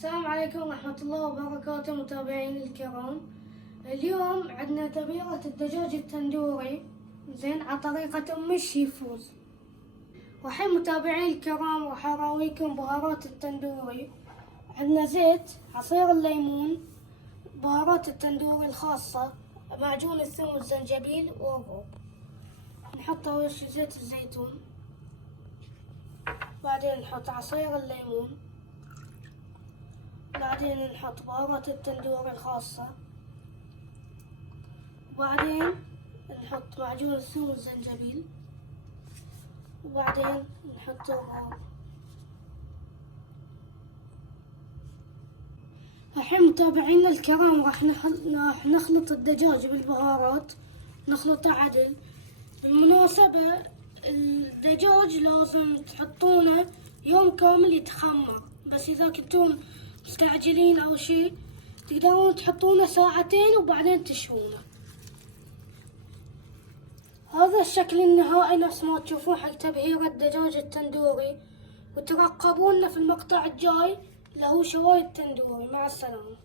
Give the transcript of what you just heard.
السلام عليكم ورحمة الله وبركاته متابعيني الكرام. اليوم عندنا تبيرة الدجاج التندوري زين على طريقة أم الشيفوز. والحين متابعيني الكرام راح أراويكم بهارات التندوري. عندنا زيت، عصير الليمون، بهارات التندوري الخاصة، معجون الثوم والزنجبيل والروب. نحط أول شي زيت الزيتون، بعدين نحط عصير الليمون، بعدين نحط بهارات التندور الخاصة، وبعدين نحط معجون الثوم والزنجبيل، وبعدين نحط الروب. الحين متابعينا الكرام راح نخلط الدجاج بالبهارات، نخلطه عدل. بالمناسبة الدجاج لازم تحطونه يوم كامل يتخمر، بس إذا كنتم مستعجلين أو شي تقدرون تحطونه ساعتين وبعدين تشوونه. هذا الشكل النهائي نفس ما تشوفون حق تبهير الدجاج التندوري، وترقبونا في المقطع الجاي اللي هو شواي التندوري. مع السلامة.